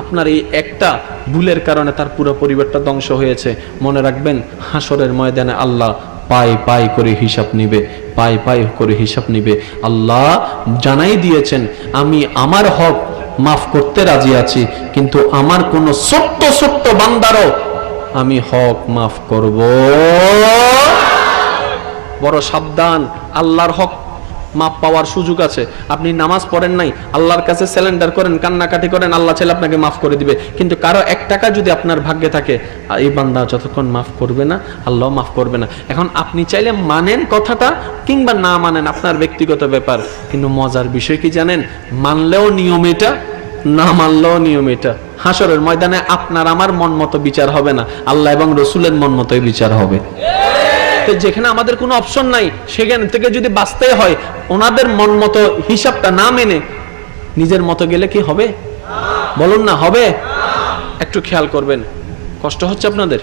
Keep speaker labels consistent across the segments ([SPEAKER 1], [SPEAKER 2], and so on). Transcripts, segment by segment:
[SPEAKER 1] আপনার এই একটা ভুলের কারণে তার পুরো পরিবারটা ধ্বংস হয়েছে। মনে রাখবেন, হাসরের ময়দানে আল্লাহ পাই পাই করে হিসাব নিবে, পাই পাই করে হিসাব নিবে। আল্লাহ জানাই দিয়েছেন, আমি আমার হক মাফ করতে রাজি আছি, কিন্তু আমার কোনো ছোট্ট ছোট্ট বান্দারও আমি হক মাফ করব। বড় সাবধান, আল্লাহর হক মাপ পাওয়ার সুযোগ আছে। আপনি নামাজ পড়েন নাই, আল্লাহর কাছে স্যালেন্ডার করেন, কান্নাকাটি করেন, আল্লাহ ছেলে আপনাকে মাফ করে দিবে। কিন্তু কারও এক টাকা যদি আপনার ভাগ্যে থাকে এই বান্দা যতক্ষণ মাফ করবে না, আল্লাহ মাফ করবে না। এখন আপনি চাইলে মানেন কথাটা কিংবা না মানেন, আপনার ব্যক্তিগত ব্যাপার। কিন্তু মজার বিষয় কি জানেন? মানলেও নিয়ম এটা, না মানলেও নিয়ম এটা। হাসরের ময়দানে আপনার, আমার মন মতো বিচার হবে না। আল্লাহ এবং রসুলের মন মতোই বিচার হবে। যেখানে আমাদের কোনো অপশন নাই, সেখান থেকে যদি বাঁচতে হয়, ওনাদের মন মতো হিসাবটা না মেনে নিজের মতো গেলে কি হবে? বলুন না, হবে? একটু খেয়াল করবেন। কষ্ট হচ্ছে আপনাদের?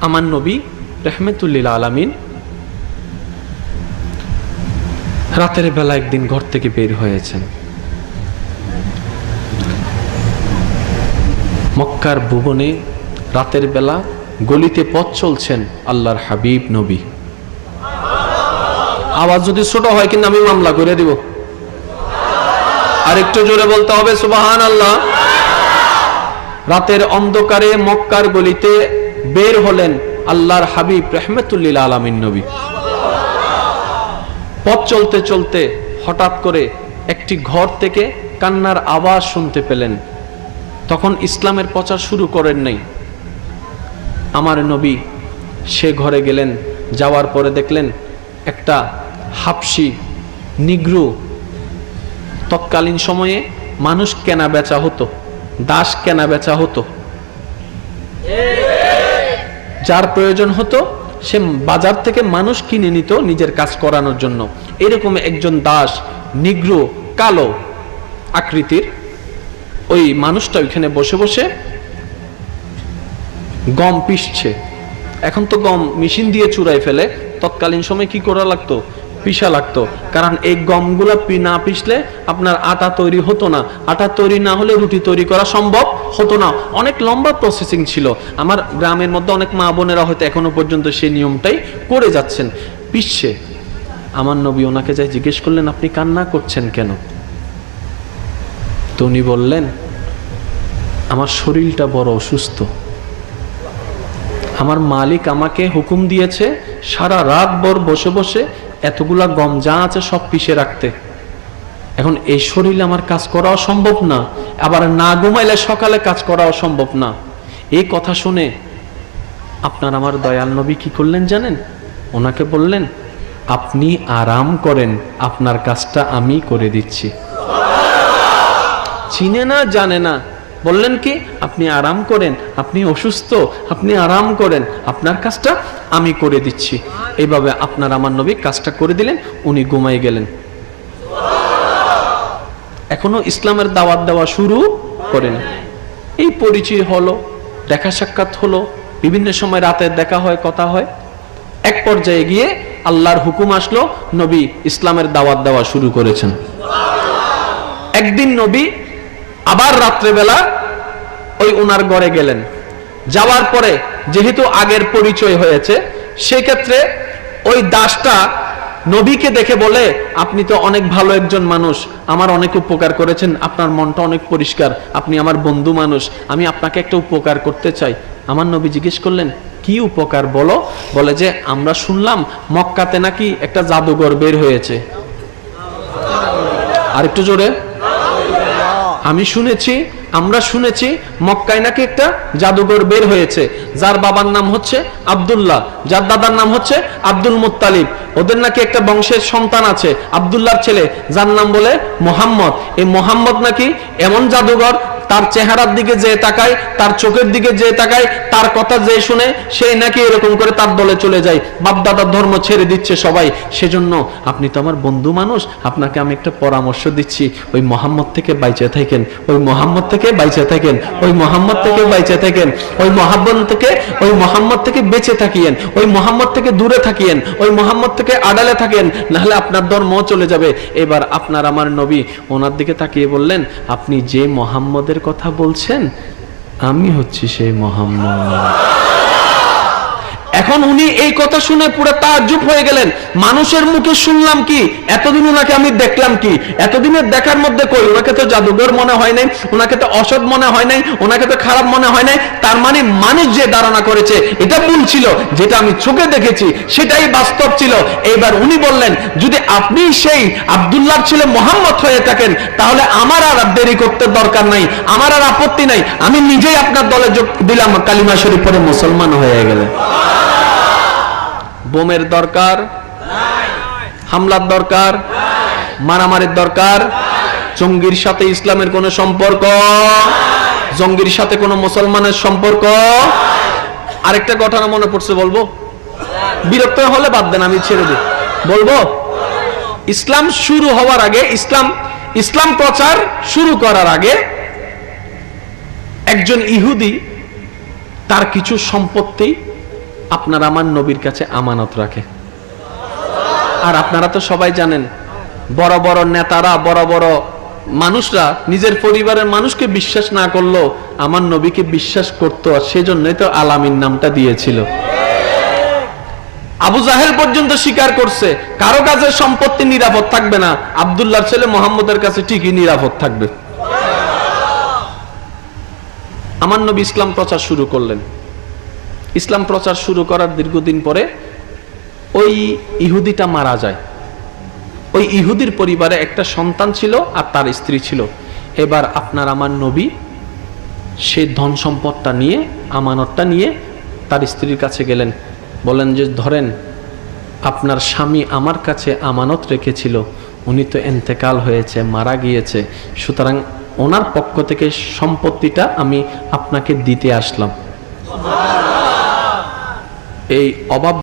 [SPEAKER 1] আমার নবী রহমেতুল্লিল আলামিন রাতের বেলা একদিন ঘর থেকে বের হয়েছেন। মক্কার ভুবনে রাতের বেলা গলিতে পথ চলছেন আল্লাহর হাবিব নবী। আওয়াজ যদি ছোট হয় কিন্তু আমি মামলা করে দিব। আর একটু জোরে বলতে হবে সুবাহান আল্লাহ রাতের অন্ধকারে মক্কার গলিতে বের হলেন আল্লাহর হাবিব রহমতুল্লিল আলমিন নবী। পথ চলতে চলতে হঠাৎ করে একটি ঘর থেকে কান্নার আওয়াজ শুনতে পেলেন। তখন ইসলামের প্রচার শুরু করেন নাই। আমার নবী, সে ঘরে গেলেন, যাওয়ার পরে দেখলেন একটা হাফসি, নিগ্রু। তৎকালীন সময়ে মানুষ কেনা বেচা হতো, দাস কেনা বেচা হতো। যার প্রয়োজন হতো, সে বাজার থেকে মানুষ কিনে নিত নিজের কাজ করানোর জন্য। এরকম একজন দাস, নিগ্রু, কালো আকৃতির ওই মানুষটা ওইখানে বসে বসে গম পিষছে। এখন তো গম মেশিন দিয়ে চুরাই ফেলে, তৎকালীন সময় কি করা লাগতো? পিষা লাগতো। কারণ এই গমগুলা না পিষলে আপনার আটা তৈরি হতো না। আটা তৈরি না হলে রুটি তৈরি করা সম্ভব হতো না। অনেক লম্বা প্রসেসিং ছিল। আমার গ্রামের মধ্যে অনেক মা বোনেরা হয়তো এখনও পর্যন্ত সেই নিয়মটাই করে যাচ্ছেন। পিষছে। আমার নবী ওনাকে যাই জিজ্ঞেস করলেন, আপনি কান্না করছেন কেন? তো উনি বললেন, আমার শরীরটা বড় অসুস্থ। আমার মালিক আমাকে হুকুম দিয়েছে সারা রাত ভর বসে বসে এতগুলা গম যা আছে সব পিষে রাখতে। এখন এই শরীরে আমার কাজ করাও সম্ভব না, আবার না ঘুমাইলে সকালে কাজ করাও সম্ভব না। এই কথা শুনে আপনার আমার দয়াল নবী কি করলেন জানেন? ওনাকে বললেন, আপনি আরাম করেন, আপনার কাজটা আমি করে দিচ্ছি। চিনে না, জানে না বললেন কি, আপনি আরাম করেন, আপনি অসুস্থ, আপনি আরাম করেন, আপনার কাজটা আমি করে দিচ্ছি। এইভাবে আপনার আমার নবী কাজটা করে দিলেন, উনি ঘুমাই গেলেন। এখনও ইসলামের দাওয়াত দেওয়া শুরু করেন। এই পরিচয় হলো, দেখা সাক্ষাৎ হলো, বিভিন্ন সময় রাতের দেখা হয়, কথা হয়। এক পর্যায়ে গিয়ে আল্লাহর হুকুম আসলো, নবী ইসলামের দাওয়াত দেওয়া শুরু করেছেন। একদিন নবী আবার রাত্রেবেলা ওই ওনার ঘরে গেলেন। যাওয়ার পরে যেহেতু আগের পরিচয় হয়েছে, সেক্ষেত্রে ওই দাসটা নবীকে দেখে বলে, আপনি তো অনেক ভালো একজন মানুষ, আমার অনেক উপকার করেছেন, আপনার মনটা অনেক পরিষ্কার, আপনি আমার বন্ধু মানুষ, আমি আপনাকে একটা উপকার করতে চাই। আমার নবী জিজ্ঞেস করলেন, কি উপকার বলো? বলে যে, আমরা শুনলাম মক্কাতে নাকি একটা জাদুঘর বের হয়েছে। আরেকটু জোরে আমি শুনেছি, আমরা শুনেছি, মক্কায় নাকি একটা জাদুঘর বের হয়েছে। যার বাবার নাম হচ্ছে আবদুল্লাহ, যার দাদার নাম হচ্ছে আব্দুল মুতালিব ওদের নাকি একটা বংশের সন্তান আছে, আব্দুল্লাহর ছেলে, যার নাম বলে মোহাম্মদ। এই মোহাম্মদ নাকি এমন জাদুঘর তার চেহারার দিকে যে তাকায়, তার চোখের দিকে যে তাকায়, তার কথা যে শুনে, সেই নাকি এরকম করে তার দলে চলে যায়। বাপ বাপদাদার ধর্ম ছেড়ে দিচ্ছে সবাই। সেজন্য আপনি তো আমার বন্ধু মানুষ, আপনাকে আমি একটা পরামর্শ দিচ্ছি। ওই মোহাম্মদ থেকে বাইচে থাকেন, ওই মোহাম্মদ থেকে বাইচে থাকেন, ওই মোহাম্মদ থেকে বাইচে থাকেন, ওই মোহাম্মদ থেকে, ওই মোহাম্মদ থেকে বেঁচে থাকিয়েন, ওই মোহাম্মদ থেকে দূরে থাকিয়েন, ওই মোহাম্মদ থেকে আড়ালে থাকেন নাহলে আপনার ধর্ম চলে যাবে। এবার আপনার আমার নবী ওনার দিকে তাকিয়ে বললেন, আপনি যে মোহাম্মদের কথা বলছেন আমি হচ্ছি সেই মোহাম্মদ। এখন উনি এই কথা শুনে পুরো তাজ্জুব হয়ে গেলেন। মানুষের মুখে শুনলাম কি? এতদিন ওনাকে আমি দেখলাম কি? এতদিনের দেখার মধ্যে কই? ওনাকে তো জাদুঘর মনে হয় নাই ওনাকে তো অসৎ মনে হয় নাই ওনাকে তো খারাপ মনে হয় নাই। তার মানে মানুষ যে ধারণা করেছে, এটা ভুল ছিল। যেটা আমি চোখে দেখেছি, সেটাই বাস্তব ছিল। এইবার উনি বললেন, যদি আপনি সেই আব্দুল্লাহ ছেলে মোহাম্মদ হয়ে থাকেন, তাহলে আমার আর দেরি করতে দরকার নাই। আমার আর আপত্তি নাই। আমি নিজেই আপনার দলে যোগ দিলাম কালিমা শরীফ পরে মুসলমান হয়ে গেলেন। বোমের দরকার? হামলার দরকার? মারামারির দরকার? জঙ্গির সাথে ইসলামের কোনো সম্পর্ক? জঙ্গির সাথে কোনো মুসলমানের সম্পর্ক? আরেকটা ঘটনা মনে পড়ছে বলব? বিরক্ত হলে বাদ দেন আমি ছেড়ে দিই। বলব? ইসলাম শুরু হওয়ার আগে ইসলাম ইসলাম প্রচার শুরু করার আগে একজন ইহুদি তার কিছু সম্পত্তি আপনার আমার নবীর কাছে আমানত রাখে। আর আপনারা তো সবাই জানেন, বড় বড় নেতারা, বড় বড় মানুষরা নিজের পরিবারের মানুষকে বিশ্বাস না করল আমার নবীকে বিশ্বাস করতো আর সেজন্যই তো আলামিন নামটা দিয়েছিল। আবু জাহেল পর্যন্ত স্বীকার করছে, কারও কাছে সম্পত্তি নিরাপদ থাকবে না আবদুল্লাহর ছেলে মোহাম্মদের কাছে ঠিকই নিরাপদ থাকবে। আমার নবী ইসলাম প্রচার শুরু করলেন। ইসলাম প্রচার শুরু করার দীর্ঘদিন পরে ওই ইহুদিটা মারা যায়। ওই ইহুদির পরিবারে একটা সন্তান ছিল আর তার স্ত্রী ছিল। এবার আপনার আমার নবী সে ধন সম্পদটা নিয়ে, আমানতটা নিয়ে তার স্ত্রীর কাছে গেলেন। বলেন যে, ধরেন, আপনার স্বামী আমার কাছে আমানত রেখেছিল, উনি তো এন্তেকাল হয়েছে, মারা গিয়েছে, সুতরাং ওনার পক্ষ থেকে সম্পত্তিটা আমি আপনাকে দিতে আসলাম। এই অভাব